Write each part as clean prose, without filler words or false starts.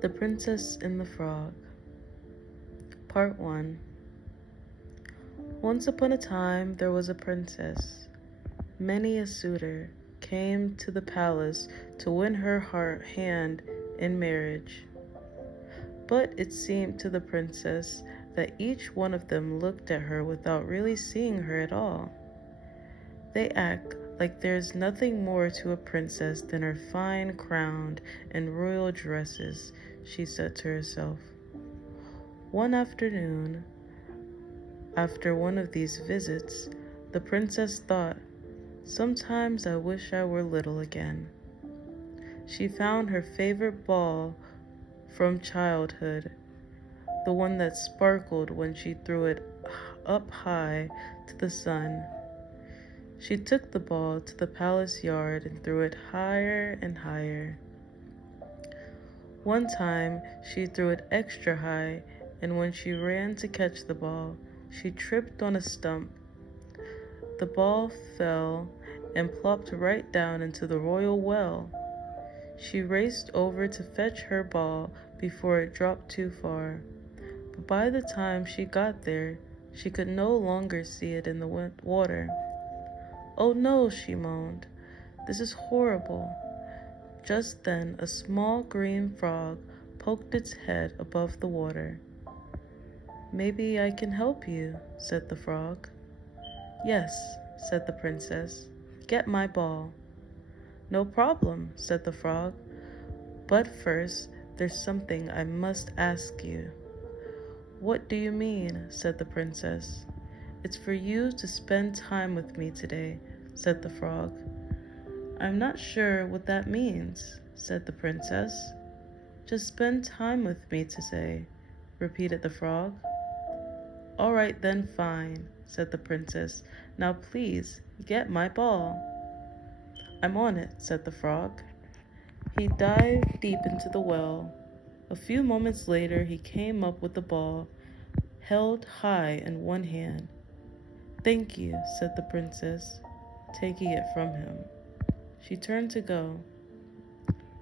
The Princess and the Frog. Part 1. Once upon a time there was a princess. Many a suitor came to the palace to win her hand in marriage. But it seemed to the princess that each one of them looked at her without really seeing her at all. They act like there's nothing more to a princess than her fine crown and royal dresses, she said to herself. One afternoon, after one of these visits, the princess thought, "Sometimes I wish I were little again." She found her favorite ball from childhood, the one that sparkled when she threw it up high to the sun. She took the ball to the palace yard and threw it higher and higher. One time, she threw it extra high, and when she ran to catch the ball, she tripped on a stump. The ball fell and plopped right down into the royal well. She raced over to fetch her ball before it dropped too far. But by the time she got there, she could no longer see it in the water. "Oh no," she moaned. "This is horrible." Just then, a small green frog poked its head above the water. "Maybe I can help you," said the frog. "Yes," said the princess. "Get my ball." "No problem," said the frog. "But first, there's something I must ask you." "What do you mean?" said the princess. "It's for you to spend time with me today," said the frog. "I'm not sure what that means," said the princess. "Just spend time with me today," repeated the frog. "All right then, fine," said the princess. "Now please, get my ball." "I'm on it," said the frog. He dived deep into the well. A few moments later, he came up with the ball, held high in one hand. "Thank you," said the princess, taking it from him. She turned to go.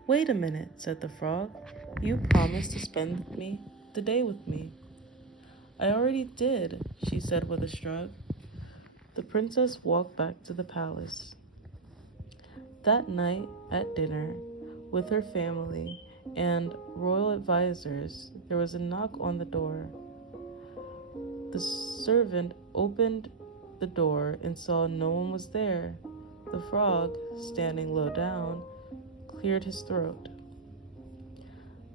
"Wait a minute," said the frog. "You promised to spend the day with me." "I already did," she said with a shrug. The princess walked back to the palace. That night at dinner, with her family and royal advisors, there was a knock on the door. The servant opened the door and saw no one was there. The frog, standing low down, cleared his throat.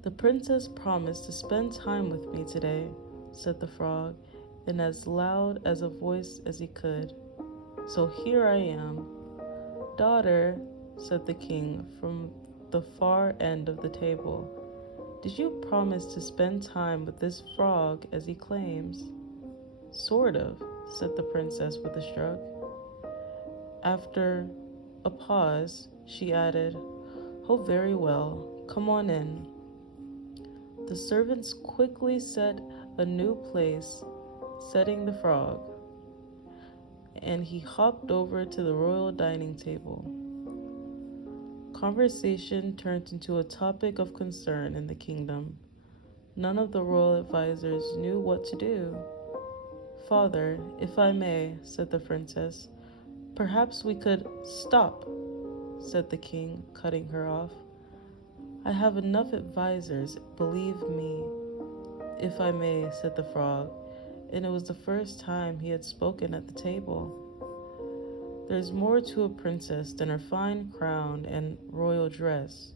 "The princess promised to spend time with me today," said the frog, in as loud as a voice as he could. "So here I am." "Daughter," said the king from the far end of the table, "did you promise to spend time with this frog as he claims?" "Sort of," said the princess with a shrug. After a pause, she added, "Oh, very well. Come on in." The servants quickly set a new place, setting the frog, and he hopped over to the royal dining table. Conversation turned into a topic of concern in the kingdom. None of the royal advisors knew what to do. "Father, if I may," said the princess, "perhaps we could—" "Stop," said the king, cutting her off. "I have enough advisors, believe me." "If I may," said the frog, and it was the first time he had spoken at the table. "There's more to a princess than her fine crown and royal dress."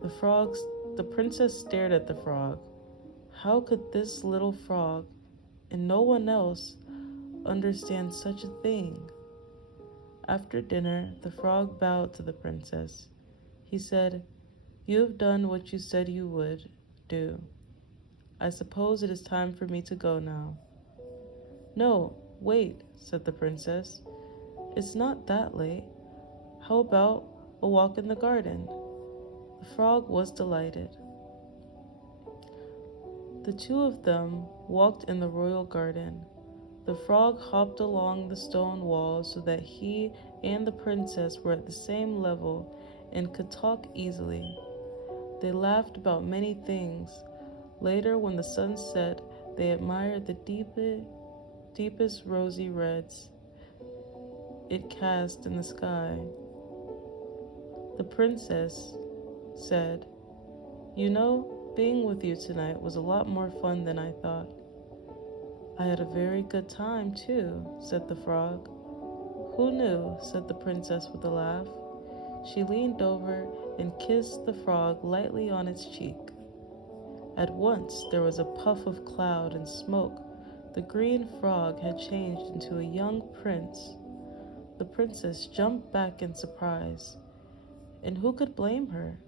The princess stared at the frog. How could this little frog, and no one else, understand such a thing? After dinner, the frog bowed to the princess. He said, "You have done what you said you would do. I suppose it is time for me to go now." "No, wait," said the princess. "It's not that late. How about a walk in the garden?" The frog was delighted. The two of them walked in the royal garden. The frog hopped along the stone wall so that he and the princess were at the same level and could talk easily. They laughed about many things. Later, when the sun set, they admired the deepest rosy reds it cast in the sky. The princess said, "You know, being with you tonight was a lot more fun than I thought." "I had a very good time, too," said the frog. "Who knew?" said the princess with a laugh. She leaned over and kissed the frog lightly on its cheek. At once there was a puff of cloud and smoke. The green frog had changed into a young prince. The princess jumped back in surprise. And who could blame her?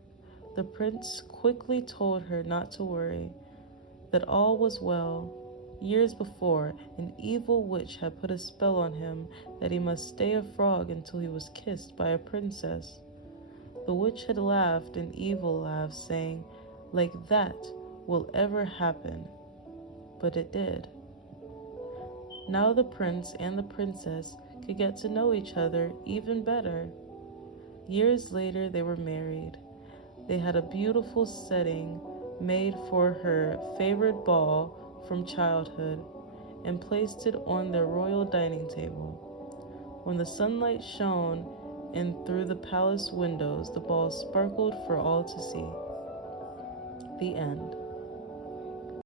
The prince quickly told her not to worry, that all was well. Years before, an evil witch had put a spell on him that he must stay a frog until he was kissed by a princess. The witch had laughed an evil laugh, saying, "Like that will ever happen." But it did. Now the prince and the princess could get to know each other even better. Years later, they were married. They had a beautiful setting made for her favorite ball from childhood and placed it on their royal dining table. When the sunlight shone in through the palace windows, the ball sparkled for all to see. The end.